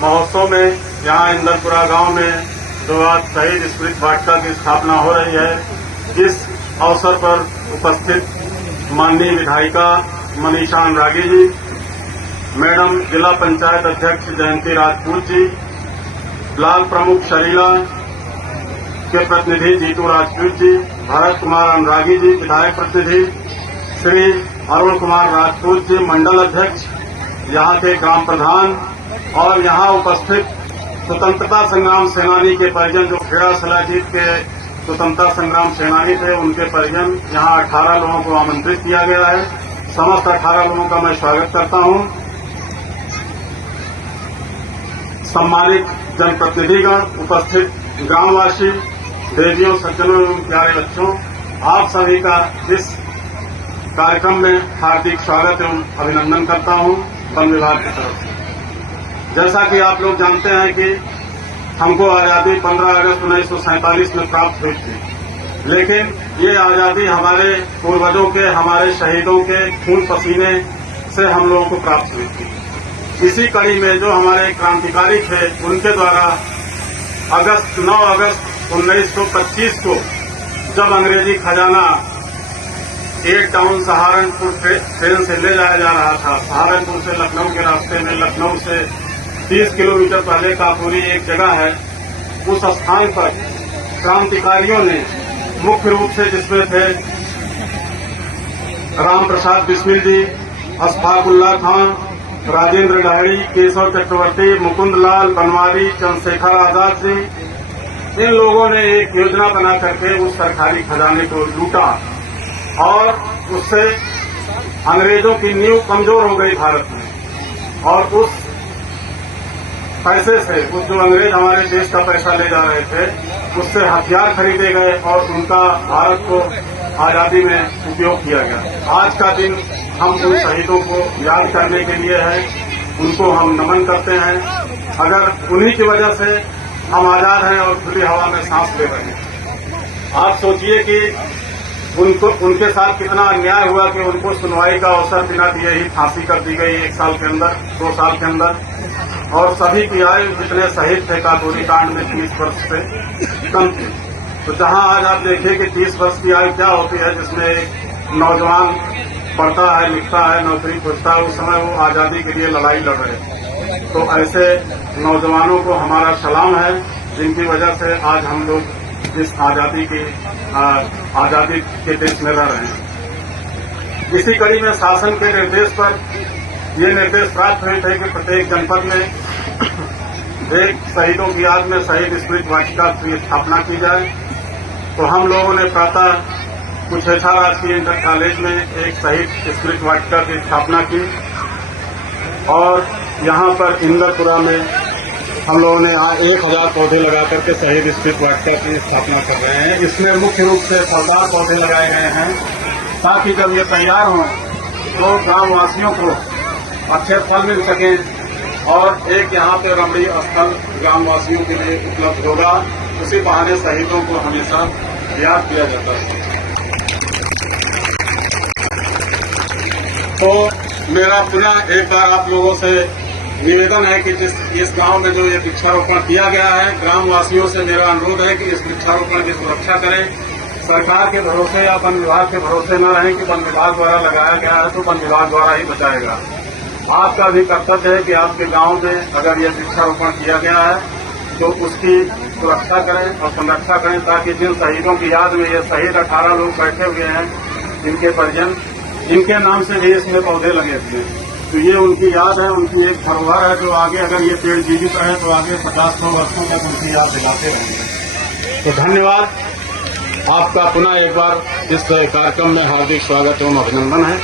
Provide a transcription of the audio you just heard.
महोत्सव में यहाँ इंदरपुरा गांव में जो आज शहीद स्मृति वाटिका की स्थापना हो रही है, इस अवसर पर उपस्थित माननीय विधायिका मनीषा अनुरागी जी, मैडम जिला पंचायत अध्यक्ष जयंती राजपूत जी, ब्लॉक प्रमुख शरीला के प्रतिनिधि जीतू राजपूत जी, भरत कुमार अनुरागी जी विधायक प्रतिनिधि, श्री अरुण कुमार राजपूत जी मंडल अध्यक्ष, यहाँ के ग्राम प्रधान और यहाँ उपस्थित स्वतंत्रता संग्राम सेनानी के परिजन जो खेड़ा शिलाजीत के स्वतंत्रता संग्राम सेनानी थे, उनके परिजन, यहाँ 18 लोगों को आमंत्रित किया गया है। समस्त 18 लोगों का मैं स्वागत करता हूँ। सम्मानित जनप्रतिनिधिगण, उपस्थित ग्रामवासी, देवियों, सज्जनों एवं प्यारे बच्चों, आप सभी का इस कार्यक्रम में हार्दिक स्वागत एवं अभिनंदन करता हूँ वन विभाग की तरफ से। जैसा कि आप लोग जानते हैं कि हमको आज़ादी 15 अगस्त 1947 में प्राप्त हुई थी, लेकिन ये आज़ादी हमारे पूर्वजों के, हमारे शहीदों के खून पसीने से हम लोगों को प्राप्त हुई थी। इसी कड़ी में जो हमारे क्रांतिकारी थे, उनके द्वारा 9 अगस्त 1925 को जब अंग्रेजी खजाना एक टाउन सहारनपुर ट्रेन से ले जाया जा रहा था, सहारनपुर से लखनऊ के रास्ते में, लखनऊ से 30 किलोमीटर पहले कापुरी एक जगह है, उस स्थान पर क्रांतिकारियों ने मुख्य रूप से, जिसमें थे राम प्रसाद बिस्मिल जी, अशफाकुल्लाह खान, राजेंद्र डाहरी, केशव चक्रवर्ती, मुकुंद लाल बनवारी, चंद्रशेखर आजाद जी, इन लोगों ने एक योजना बना करके उस सरकारी खजाने को लूटा और उससे अंग्रेजों की नींव कमजोर हो गई भारत में। और उस पैसे से, उस जो अंग्रेज हमारे देश का पैसा ले जा रहे थे, उससे हथियार खरीदे गए और उनका भारत को आजादी में उपयोग किया गया। आज का दिन हम उन शहीदों को याद करने के लिए है, उनको हम नमन करते हैं। अगर उन्हीं की वजह से हम आजाद हैं और खुली हवा में सांस ले रहे हैं। आप सोचिए कि उनके साथ कितना अन्याय हुआ कि उनको सुनवाई का अवसर बिना दिए ही फांसी कर दी गई 1 साल के अंदर, 2 साल के अंदर। और सभी की आयु, जितने शहीद थे काकोरी कांड में, 30 वर्ष से कम थी। तो जहां आज आप देखिए कि 30 वर्ष की आयु क्या होती है, जिसमें एक नौजवान पढ़ता है, लिखता है, नौकरी खोजता है, उस समय वो आजादी के लिए लड़ाई लड़ रहे। तो ऐसे नौजवानों को हमारा सलाम है, जिनकी वजह से आज हम लोग इस आजादी के देश में रह रहे हैं। इसी कड़ी में शासन के निर्देश पर ये निर्देश प्राप्त हुए थे कि प्रत्येक जनपद में एक शहीदों की याद में शहीद स्मृति वाटिका की स्थापना की जाए। तो हम लोगों ने प्रातः कुछेछा राजकीय इंटर कॉलेज में एक शहीद स्मृति वाटिका की स्थापना की और यहाँ पर इंदरपुरा में हम लोगों ने 1000 पौधे लगा करके शहीद स्मृति वाटिका की स्थापना कर रहे हैं। इसमें मुख्य रूप से 50 पौधे लगाए गए हैं ताकि जब ये तैयार हों तो ग्रामवासियों को अच्छे फल मिल सके और एक यहाँ पे रमणीय स्थल ग्रामवासियों के लिए उपलब्ध होगा। उसी बहाने शहीदों को हमेशा याद किया जाता है। तो मेरा पुनः एक बार आप लोगों से निवेदन है कि इस गांव में जो ये वृक्षारोपण किया गया है, ग्रामवासियों से मेरा अनुरोध है कि इस वृक्षारोपण की सुरक्षा करें। सरकार के भरोसे या वन विभाग के भरोसे न रहें कि वन विभाग द्वारा लगाया गया है तो वन विभाग द्वारा ही बचाएगा। आपका भी कर्तव्य है कि आपके गांव में अगर ये वृक्षारोपण किया गया है तो उसकी सुरक्षा करें और संरक्षा करें, ताकि जिन शहीदों की याद में ये शहीद 18 लोग बैठे हुए हैं, इनके परिजन, इनके नाम से भी इसमें पौधे लगे हुए हैं। तो ये उनकी याद है, उनकी एक धरोहर है, जो आगे अगर ये पेड़ जीवित रहे तो आगे 50-100 वर्षों तक उनकी याद दिलाते रहेंगे। तो धन्यवाद आपका, पुनः एक बार इस कार्यक्रम में हार्दिक स्वागत एवं अभिनंदन है।